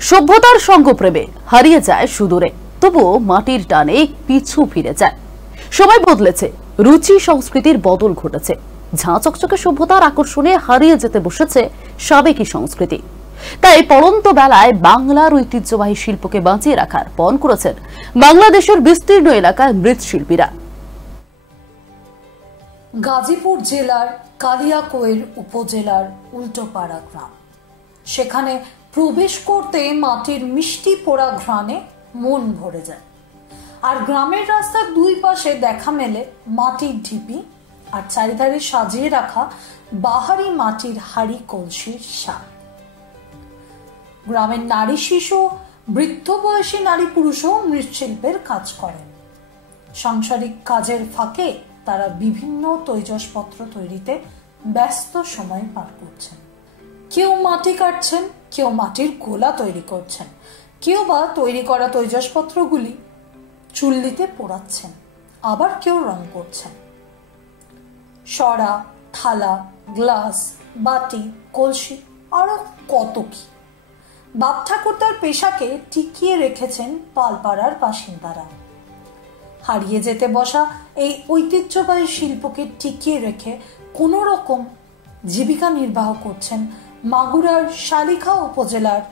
সভ্যতার সঙ্গপ্রেমে হারিয়ে যায় সুদূরে, তবুও মাটির টানে পিছু ফিরে যায়। সময় বদলেছে, রুচি সংস্কৃতির বদল ঘটেছে। ঝাঁ চকচকে সভ্যতার আকর্ষণে হারিয়ে যেতে বসেছে সাবেকি সংস্কৃতি। তাই পড়ন্ত বেলায় বাংলার ঐতিহ্যবাহী শিল্পকে বাঁচিয়ে রাখার পণ করেছেন বাংলাদেশের বিস্তীর্ণ এলাকার মৃৎশিল্পীরা। গাজীপুর জেলার কালিয়াকৈর উপজেলার উল্টোপাড়া গ্রাম, সেখানে প্রবেশ করতে মাটির মিষ্টি পোড়া ঘ্রাণে মন ভরে যায়। আর গ্রামের রাস্তার দুই পাশে দেখা মেলে মাটির ঢিপি আর চারিধারে সাজিয়ে রাখা বাহারি মাটির হাড়ি কলসির স্বাদ। গ্রামের নারী শিশু, বৃদ্ধ বয়সী নারী পুরুষও মৃৎশিল্পের কাজ করেন। সাংসারিক কাজের ফাঁকে তারা বিভিন্ন তৈজসপত্র তৈরিতে ব্যস্ত সময় পার করছেন। কেউ মাটি কাটছেন, কেউ মাটির গোলা তৈরি করছেন, কেউ বা তৈরি করা তৈজসপত্রগুলি চুল্লিতে পোড়াচ্ছেন, আবার কেউ রং করছেন। সরা, থালা, গ্লাস, বাটি, কলসি আরো কত কি। বাপ ঠাকুর তার পেশাকে টিকিয়ে রেখেছেন পালপাড়ার বাসিন্দারা। হারিয়ে যেতে বসা এই ঐতিহ্যবাহী শিল্পকে টিকিয়ে রেখে কোনো রকম জীবিকা নির্বাহ করছেন মাগুরার শালিখা উপজেলার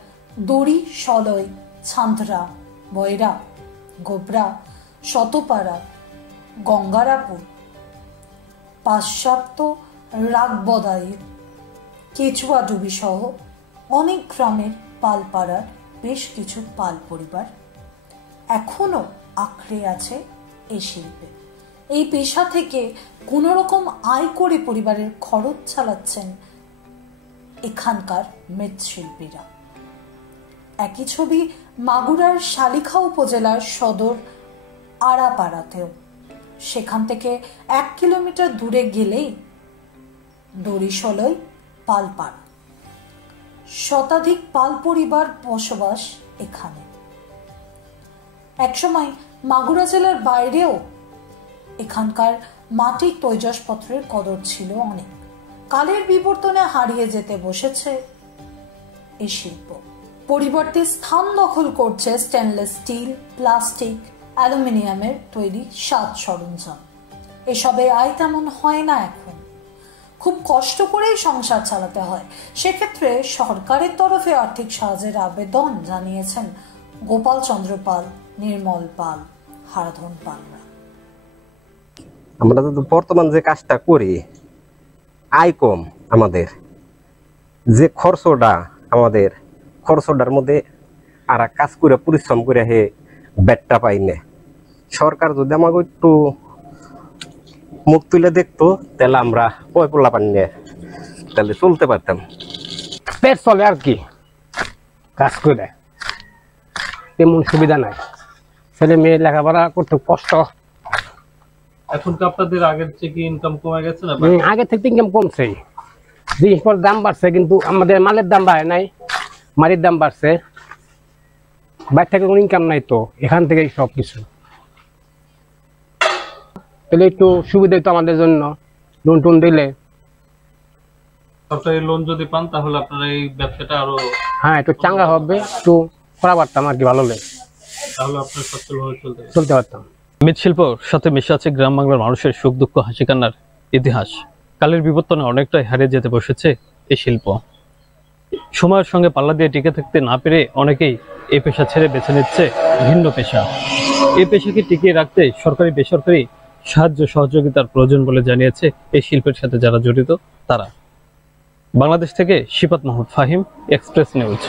দড়ি, সলই, ছান্দরা, বয়রা, গোবরা, শতপাড়া, গঙ্গারাপুর, পাশ্চাত্য, রাগবদাই, কেচুয়াডুবি সহ অনেক গ্রামের পালপাড়ার বেশ কিছু পাল পরিবার এখনো আঁকড়ে আছে এই শিল্পে। এই পেশা থেকে কোনো রকম আয় করে পরিবারের খরচ চালাচ্ছেন এখানকার মৃৎশিল্পীরা। একই ছবি মাগুরার শালিখা উপজেলার সদর আড়াপাড়াতেও। সেখান থেকে 1 কিলোমিটার দূরে গেলেই দড়িশলই পালপাড়া। শতাধিক পাল পরিবার বসবাস এখানে। একসময় মাগুরা জেলার বাইরেও এখানকার মাটির তৈজসপত্রের কদর ছিল অনেক। কালের বিবর্তনে হারিয়ে যেতে বসেছে এই শিল্প। পরিবর্তে স্থান দখল করছে স্টেনলেস স্টিল, প্লাস্টিক, অ্যালুমিনিয়ামের তৈরি সাজ সরঞ্জাম। এসবে আয় তেমন হয় না এখন। খুব কষ্ট করেই সংসার চালাতে হয়। সেক্ষেত্রে সরকারের তরফে আর্থিক সাহায্যের আবেদন জানিয়েছেন গোপাল চন্দ্র পাল, নির্মল পাল, হারাধন পালরা। আমরা তো বর্তমান যে কাজটা করি, আয় কম আমাদের, যে আমাদের খরচটার মধ্যে আর কাজ করে পরিশ্রম করে হে ব্যাটটা পাই না। সরকার যদি আমাকে একটু মুখ তুলে দেখতো, তাহলে আমরা পয়পোলা পানি নিয়ে তাহলে চলতে পারতাম। পেট চলে আর কি, কাজ করে তেমন সুবিধা নাই। ছেলে মেয়ে লেখাপড়া করতে কষ্ট। এখন কি আপনাদের আগের থেকে ইনকাম কমে গেছে না? আগে থেকে ইনকাম কমছে, জিনিসপত্রের দাম বাড়ছে, কিন্তু আমাদের মালের দাম বাড়ে নাই, মাটির দাম বাড়ছে। বাইরে থেকে কোনো ইনকাম নাই, তো এখান থেকে সবকিছু। তাহলে একটু সুবিধা হতো আমাদের জন্য, লোন টোন দিলে। সরকারি লোন যদি পান তাহলে আপনারা এই ব্যবসাটা আরো একটু চাঙ্গা হবে, একটু করা পারতাম আর কি, ভালো লাগে, তাহলে আপনার সচ্ছলভাবে চলতে পারতাম। মৃৎশিল্পর সাথে মিশে আছে গ্রাম বাংলার মানুষের সুখ দুঃখ, হাসি কান্নার ইতিহাস। কালের বিবর্তনে অনেকটাই হারিয়ে যেতে বসেছে এই শিল্প। সময়ের সঙ্গে পাল্লা দিয়ে টিকে থাকতে না পেরে অনেকেই এই পেশা ছেড়ে বেছে নিচ্ছে ভিন্ন পেশা। এই পেশাকে টিকিয়ে রাখতে সরকারি বেসরকারি সাহায্য সহযোগিতার প্রয়োজন বলে জানিয়েছে এই শিল্পের সাথে যারা জড়িত তারা। বাংলাদেশ থেকে শিপাত মাহমুদ ফাহিম, এক্সপ্রেস নিউজ।